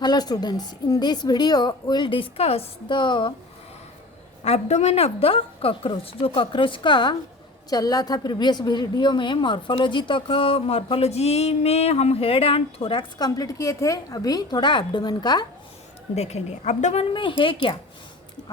Hello students, in this video we will discuss the abdomen of the cockroach. जो cockroach का चल रहा था प्रीवियस वीडियो में मॉर्फोलॉजी तक, मॉर्फोलॉजी में हम हेड एंड थोरैक्स कंप्लीट किए थे। अभी थोड़ा एब्डोमेन का देखेंगे। एब्डोमेन में है क्या?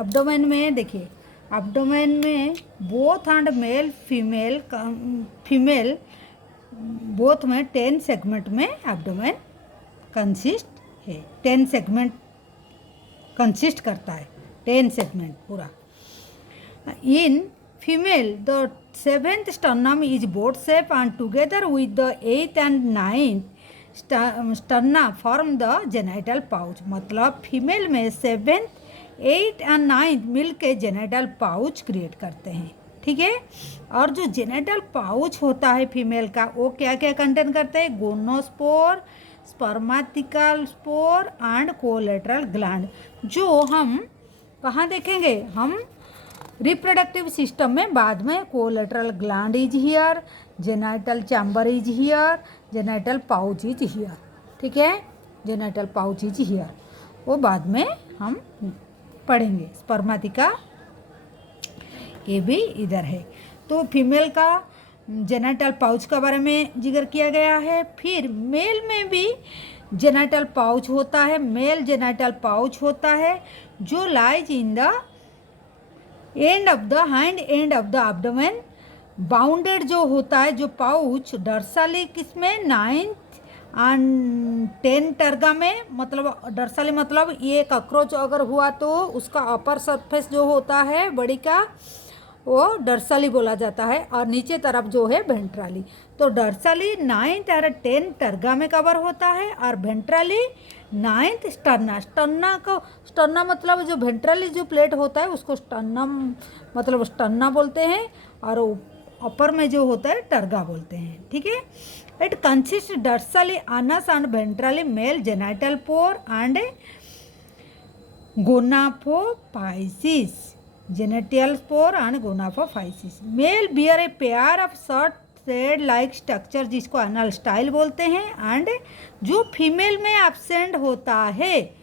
एब्डोमेन में देखिए, एब्डोमेन में both and male female both में 10 सेगमेंट में एब्डोमेन कंसिस्ट है। 10 सेगमेंट कंसिस्ट करता है, 10 सेगमेंट पूरा। In female the 7th sternum is boat shape and together with the 8th and 9th sterna form the genital pouch। मतलब female में 7th 8th and 9th मिल के genital pouch create करते हैं, ठीक है। और जो जेनेटल पाउच होता है फीमेल का, वो क्या क्या कंटेन करते हैं? गोनोस्पोर, स्पर्मेटिकल स्पोर एंड कोलेटरल ग्लैंड। जो हम कहाँ देखेंगे? हम रिप्रोडक्टिव सिस्टम में बाद में। Collateral gland is here, genital chamber is here, genital pouch is here, ठीक है। जेनाइटल पाउच इज हियर, वो बाद में हम पढ़ेंगे। स्पर्मेटिका ये भी इधर है। तो फीमेल का जेनाइटल पाउच के बारे में जिक्र किया गया है। फिर मेल में भी जेनाइटल पाउच होता है। मेल जेनाइटल पाउच होता है जो lies in the end of the hind end of the abdomen. Bounded जो होता है जो पाउच डर्साली किसमें? 9th एंड 10 टर्गा में। मतलब डर्साली मतलब ये कॉकरोच अगर हुआ तो उसका अपर सरफेस जो होता है बॉडी का वो डर्साली बोला जाता है, और नीचे तरफ जो है वेंट्राली। तो डर्साली 9th और 10 टर्गा में कवर होता है, और वेंट्राली 9th स्टर्ना। स्टर्ना मतलब जो वेंट्राली जो प्लेट होता है उसको स्टर्नम मतलब स्टर्ना बोलते हैं, और अपर में जो होता है टर्गा बोलते हैं, ठीक है। It consist dorsally anus and ventrally male genital pore and gonapophysis. Genital spore and gonapophysis। Male bear a pair of short thread like structure जिसको एनल स्टाइल बोलते हैं। एंड जो फीमेल में एब्सेंट होता है,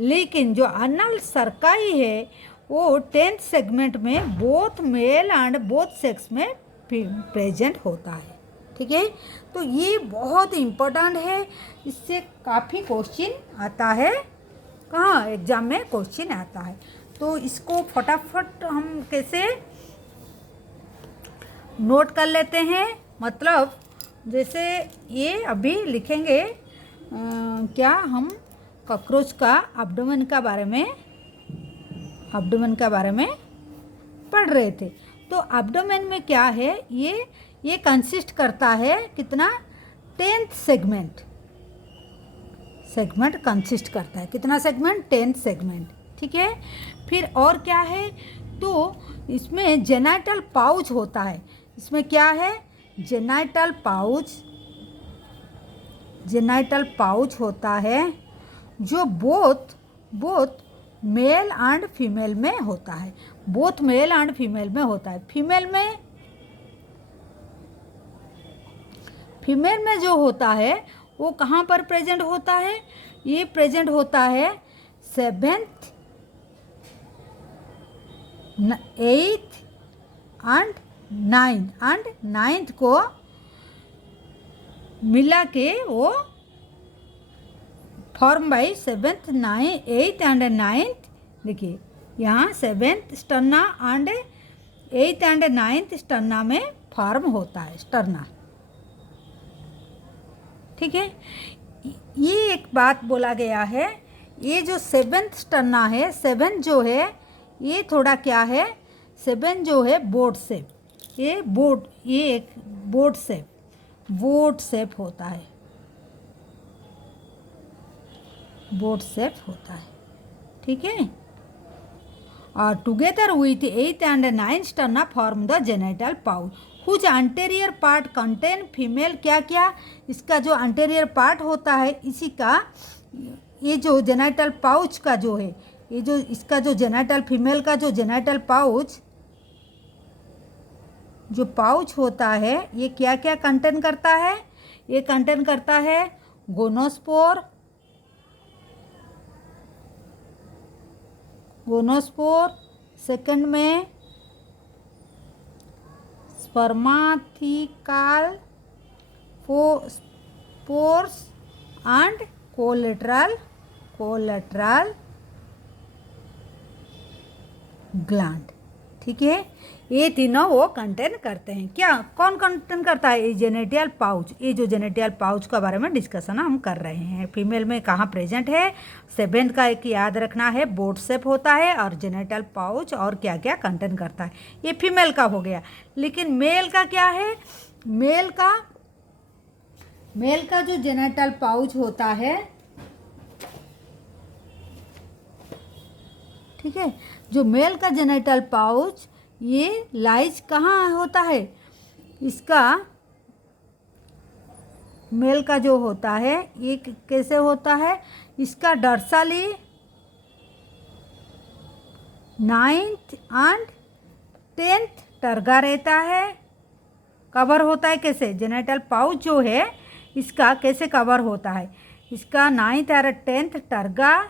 लेकिन जो एनल सर्काई है वो 10th सेगमेंट में both male and both sex में प्रेजेंट होता है, ठीक है। तो ये बहुत इम्पोर्टेंट है, इससे काफ़ी क्वेश्चन आता है। कहाँ एग्जाम में क्वेश्चन आता है, तो इसको फटाफट हम कैसे नोट कर लेते हैं। मतलब जैसे ये अभी लिखेंगे क्या हम कॉकरोच का एब्डोमेन का बारे में पढ़ रहे थे। तो एब्डोमेन में क्या है? ये कंसिस्ट करता है कितना? 10th सेगमेंट कंसिस्ट करता है। कितना सेगमेंट? 10th सेगमेंट, ठीक है। फिर और क्या है? तो इसमें जेनाइटल पाउच होता है। इसमें क्या है? जेनाइटल पाउच होता है जो बोथ मेल एंड फीमेल में होता है। बोथ मेल एंड फीमेल में होता है। फीमेल में जो होता है वो कहाँ पर प्रेजेंट होता है? ये प्रेजेंट होता है 7th 8th एंड 9th को मिला के वो form by 7th 8th and 9th। देखिए यहाँ 7th sterna and 8th and 9th sterna में फॉर्म होता है स्टर्ना, ठीक है। ये एक बात बोला गया है, ये जो 7th स्टर्ना है, 7 जो है ये थोड़ा क्या है? 7 जो है बोट शेप, ये एक बोट शेप होता है, ठीक है। और together with 8th and 9th sterna form the genital pouch whose anterior part contain female. क्या इसका जो एंटेरियर पार्ट होता है इसी का, ये जो जेनाइटल पाउच का जो है, ये जो इसका जो जेनाइटल फीमेल का जो जेनाइटल पाउच होता है ये क्या क्या कंटेन करता है? ये कंटेन करता है गोनोस्पोर, गोनोस्पोर, सेकंड में स्पर्माथिकल स्पोर्स एंड कोलेटरल ग्लैंड। ठीक है, ये तीनों वो कंटेन करते हैं। क्या कौन कंटेन करता है? ये जेनेटियल पाउच। ये जो जेनेटियल पाउच का बारे में डिस्कशन हम कर रहे हैं। फीमेल में कहाँ प्रेजेंट है? सेवेंथ का एक याद रखना है, बोट शेप होता है और जेनेटियल पाउच और क्या क्या कंटेन करता है। ये फीमेल का हो गया। लेकिन मेल का क्या है? मेल का जो जेनेटियल पाउच होता है, ठीक है, जो मेल का जेनेटियल पाउच ये लाइज कहाँ होता है? इसका मेल का जो होता है ये कैसे होता है? इसका डर्सली 9th एंड 10th टर्गा रहता है। कवर होता है कैसे? जेनेटियल पाउच जो है इसका कैसे कवर होता है? इसका 9th और 10th टर्गा,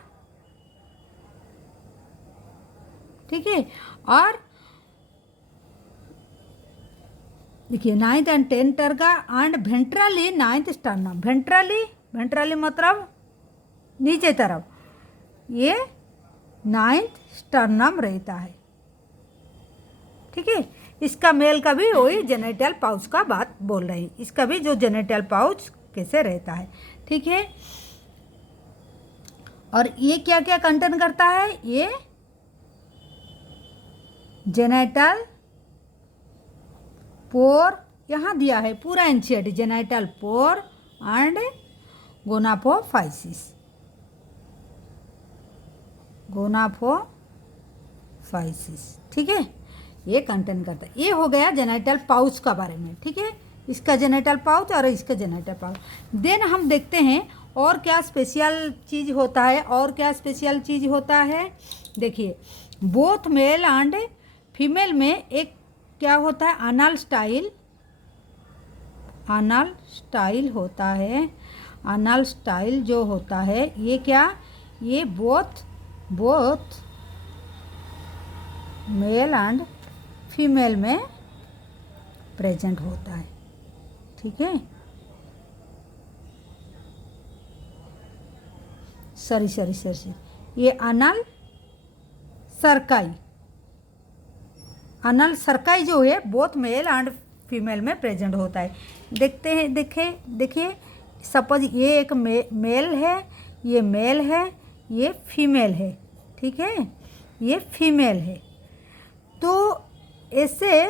ठीक है, और देखिए 9th and 10th टर्गा and ventrally 9th sternum. Ventrally मतलब नीचे तरफ, ये 9th स्टर्नम रहता है। ठीक है, इसका मेल का भी वही जेनेटियल पाउच का बात बोल रहे हैं। इसका भी जो जेनेटियल पाउच कैसे रहता है। ठीक है, और ये क्या क्या कंटेन करता है? ये जेनेटल पोर, यहाँ दिया है पूरा एनसीईआरटी, जेनेटल पोर एंड गोनापोफाइसिस। ठीक है, ये कंटेन करता है। ये हो गया जेनेटल पाउच का बारे में। ठीक है, इसका जेनेटल पाउच और इसका जेनेटल पाउच। देन हम देखते हैं और क्या स्पेशल चीज़ होता है। और क्या स्पेशल चीज़ होता है? देखिए, बोथ मेल एंड फीमेल में एक क्या होता है? अनल स्टाइल होता है। अनल स्टाइल जो होता है ये क्या? ये बोथ मेल एंड फीमेल में प्रेजेंट होता है। ठीक है, सॉरी, ये अनल सर्काई जो है बोथ मेल एंड फीमेल में प्रेजेंट होता है। देखते हैं, देखिए सपोज ये एक मेल है, ये मेल है, ये फीमेल है। ठीक है, ये फीमेल है। तो ऐसे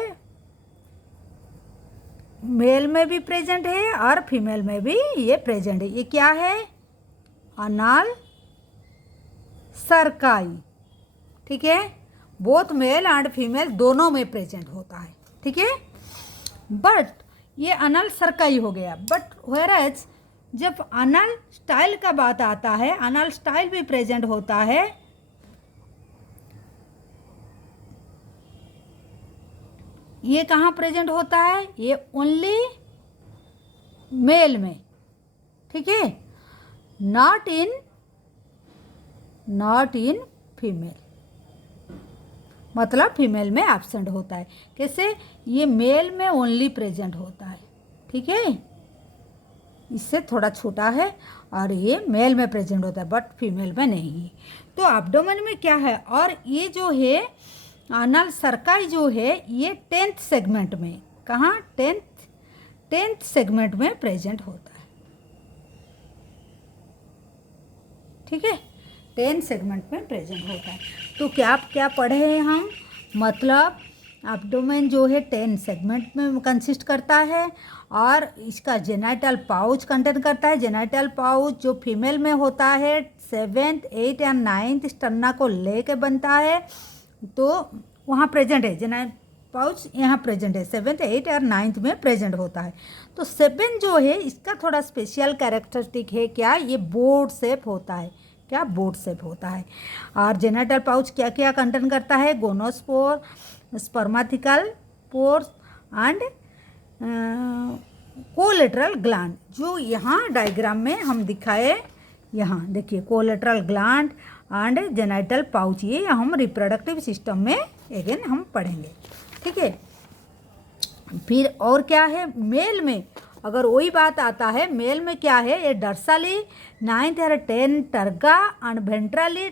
मेल में भी प्रेजेंट है और फीमेल में भी ये प्रेजेंट है। ये क्या है? अनल सर्काई। ठीक है, बोथ मेल एंड फीमेल दोनों में प्रेजेंट होता है। ठीक है, बट ये अनल सर्काई हो गया। बट व्हेयरएज जब अनल स्टाइल का बात आता है, अनल स्टाइल भी प्रेजेंट होता है। ये कहाँ प्रेजेंट होता है? ये ओनली मेल में। ठीक है, नॉट इन फीमेल, मतलब फीमेल में एब्सेंट होता है। कैसे? ये मेल में ओनली प्रेजेंट होता है। ठीक है, इससे थोड़ा छोटा है और ये मेल में प्रेजेंट होता है बट फीमेल में नहीं है। तो एब्डोमेन में क्या है? और ये जो है अनल सर्काई जो है ये 10th सेगमेंट में, कहाँ? 10th सेगमेंट में प्रेजेंट होता है। ठीक है, 10th सेगमेंट में प्रेजेंट होता है। तो क्या पढ़े हैं हम? मतलब एब्डोमेन जो है 10 सेगमेंट में कंसिस्ट करता है और इसका जेनाइटल पाउच कंटेन करता है। जेनाइटल पाउच जो फीमेल में होता है 7th, 8th या 9th स्टर्ना को लेके बनता है, तो वहाँ प्रेजेंट है। जेनाइटल पाउच यहाँ प्रेजेंट है, 7th, 8th और 9th में प्रेजेंट होता है। तो 7 जो है इसका थोड़ा स्पेशल कैरेक्टरिस्टिक है। क्या? ये बोर्ड शेप होता है। क्या? बोर्ड शेप होता है। और जेनाइटल पाउच क्या क्या कंटेन करता है? गोनोस्पोर, स्पर्माथिकल पोर्स एंड कोलेटरल ग्लैंड, जो यहाँ डायग्राम में हम दिखाए यहाँ देखिए collateral gland and genital pouch, ये हम रिप्रोडक्टिव सिस्टम में अगेन हम पढ़ेंगे, ठीक है। फिर और क्या है मेल में, अगर वही बात आता है मेल में क्या है, ये डर्साली 9th और 10 टर्गा एंड वेंट्रली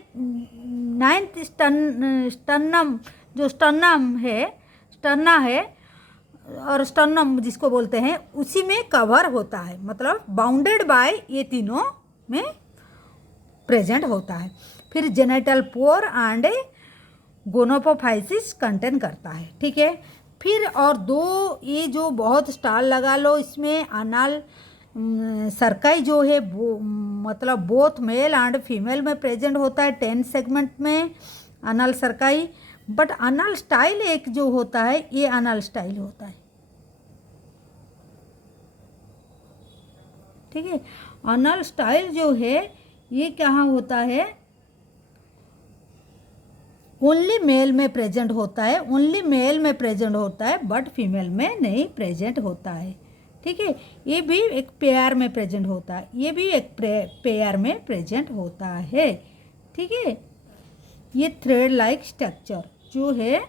9th स्टर्नम, जो स्टर्ना है और स्टर्नम जिसको बोलते हैं, उसी में कवर होता है, मतलब बाउंडेड बाय ये तीनों में प्रेजेंट होता है। फिर जेनिटल पोर एंड गोनोपोफाइसिस कंटेन करता है, ठीक है। फिर और दो ये जो बहुत स्टार लगा लो इसमें, अनाल सरकाई जो है वो मतलब बोथ मेल एंड फीमेल में प्रेजेंट होता है 10 सेगमेंट में अनल सरकाई। बट अनल स्टाइल एक जो होता है ये अनल स्टाइल होता है, ठीक है। अनल स्टाइल जो है ये कहाँ होता है, ओनली मेल में प्रेजेंट होता है, ओनली मेल में प्रेजेंट होता है बट फीमेल में नहीं प्रेजेंट होता है, ठीक है। ये भी एक पेयर में प्रेजेंट होता है, ये भी एक पेयर में प्रेजेंट होता है, ठीक है। ये थ्रेड लाइक स्ट्रक्चर जो है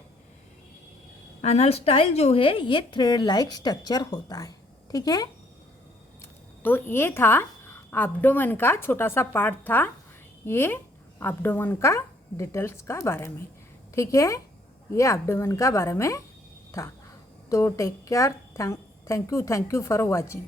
अनल स्टाइल जो है ये थ्रेड लाइक स्ट्रक्चर होता है, ठीक है। तो ये था एब्डोमेन का छोटा सा पार्ट था, ये एब्डोमेन का डिटेल्स का बारे में, ठीक है। ये एब्डोमेन का बारे में था। तो take care, thank you for watching.